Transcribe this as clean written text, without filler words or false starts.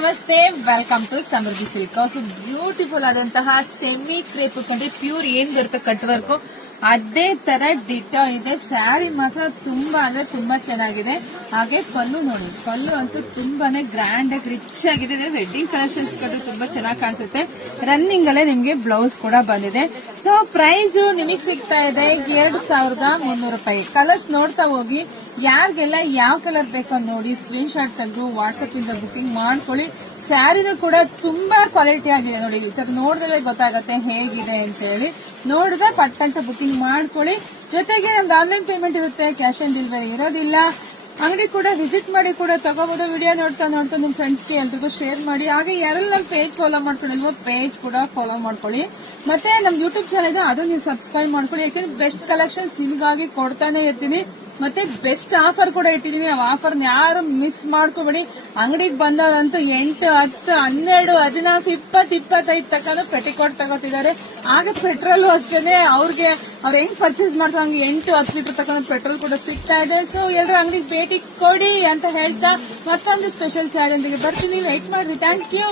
ನಮಸ್ತೆ, welcome to Samruddhi silk house. Beautiful ಆದಂತಹ semi crepe ಕಂಡ್ರೆ ಪ್ಯೂರ್ ಏನ್ ಬರುತ್ತೆ ಕಟ್ ವರ್ಕ್ ಅದೇ ತರ ಡಿಟೋ ಇದೆ. ಸ್ಯಾರಿ ಮಾತ್ರ ತುಂಬಾ ಅಂದ್ರೆ ತುಂಬಾ ಚೆನ್ನಾಗಿದೆ. ಹಾಗೆ ಪಲ್ಲು ನೋಡಿ, ಪಲ್ಲು ಅಂತೂ ತುಂಬಾನೇ ಗ್ರ್ಯಾಂಡ್ ಆಗಿ ರಿಚ್ ಆಗಿದೆ. ವೆಡ್ಡಿಂಗ್ ಕಲೆಕ್ಷನ್ಸ್ ಕಂಡ್ರೆ ತುಂಬಾ ಚೆನ್ನಾಗಿ ಕಾಣಿಸುತ್ತೆ. ರನ್ನಿಂಗ್ ಅಲ್ಲೇ ನಿಮ್ಗೆ ಬ್ಲೌಸ್ ಕೂಡ ಬಂದಿದೆ. ಸೊ ಪ್ರೈಸ್ ನಿಮಗೆ ಸಿಗ್ತಾ ಇದೆ 2300 ರೂಪಾಯಿ. ಕಲರ್ಸ್ ನೋಡ್ತಾ ಹೋಗಿ, ಯಾರಿಗೆಲ್ಲ ಯಾವ ಕಲರ್ ಬೇಕೋ ನೋಡಿ ಸ್ಕ್ರೀನ್ ಶಾಟ್ ತೆಗೆದು ವಾಟ್ಸ್ಆಪ್ ಇಂದ ಬುಕಿಂಗ್ ಮಾಡ್ಕೊಳ್ಳಿ. ಸ್ಯಾರಿನೂ ಕೂಡ ತುಂಬಾ ಕ್ವಾಲಿಟಿ ಆಗಿದೆ ನೋಡಿ. ನೋಡಿದ್ರೆ ಗೊತ್ತಾಗತ್ತೆ ಹೇಗಿದೆ ಅಂತ ಹೇಳಿ. ನೋಡಿದ್ರೆ ಪಟ್ಟಂತ ಬುಕಿಂಗ್ ಮಾಡ್ಕೊಳ್ಳಿ. ಜೊತೆಗೆ ನಮ್ದು ಆನ್ಲೈನ್ ಪೇಮೆಂಟ್ ಇರುತ್ತೆ, ಕ್ಯಾಶ್ ಆನ್ ಡೆಲಿವರಿ ಇರೋದಿಲ್ಲ. ಅಂಗಡಿ ಕೂಡ ವಿಸಿಟ್ ಮಾಡಿ ಕೂಡ ತಗೋಬಹುದು. ವಿಡಿಯೋ ನೋಡ್ತಾ ನಿಮ್ ಫ್ರೆಂಡ್ಸ್ಗೆ ಎಲ್ರಿಗೂ ಶೇರ್ ಮಾಡಿ. ಹಾಗೆ ಯಾರೆಲ್ಲ ನಮ್ ಪೇಜ್ ಫಾಲೋ ಮಾಡ್ಕೊಂಡಿಲ್ವೋ ಪೇಜ್ ಕೂಡ ಫಾಲೋ ಮಾಡ್ಕೊಳ್ಳಿ. ಮತ್ತೆ ನಮ್ ಯೂಟ್ಯೂಬ್ ಚಾನಲ್ ಇದೆ, ಅದು ನೀವು ಸಬ್ಸ್ಕ್ರೈಬ್ ಮಾಡ್ಕೊಳ್ಳಿ. ಯಾಕಂದ್ರೆ ಬೆಸ್ಟ್ ಕಲೆಕ್ಷನ್ಸ್ ನಿಮಗಾಗಿ ಕೊಡ್ತಾನೆ ಇರ್ತೀನಿ. ಮತ್ತೆ ಬೆಸ್ಟ್ ಆಫರ್ ಕೂಡ ಇಟ್ಟಿದೀನಿ. ಆ ಆಫರ್ ಯಾರು ಮಿಸ್ ಮಾಡ್ಕೋಬೇಡಿ. ಅಂಗಡಿಗೆ ಬಂದವರಂತೂ 8, 10, 12, 14, 20, 25 ತಕ್ಕ ಪೆಟಿಕೋಟ್ ತಗೋತಿದ್ದಾರೆ. ಹಾಗೆ ಪೆಟ್ರೋಲ್ ಅಷ್ಟೇನೆ ಅವ್ರು ಹೆಂಗ್ ಪರ್ಚೇಸ್ ಮಾಡ್ತಾರೆ ಹಂಗೆ 8, 10 ಲೀಟರ್ ತಗೊಂಡು ಪೆಟ್ರೋಲ್ ಕೂಡ ಸಿಗ್ತಾ ಇದೆ. ಸೊ ಎಲ್ಲರೂ ಅಂಗಡಿಗೆ ಭೇಟಿ ಕೊಡಿ ಅಂತ ಹೇಳ್ತಾ ಮತ್ತೊಂದು ಸ್ಪೆಷಲ್ ಸ್ಯಾರಿ ಬರ್ತೀನಿ. ವೆಯ್ಟ್ ಮಾಡ್ರಿ. Thank you.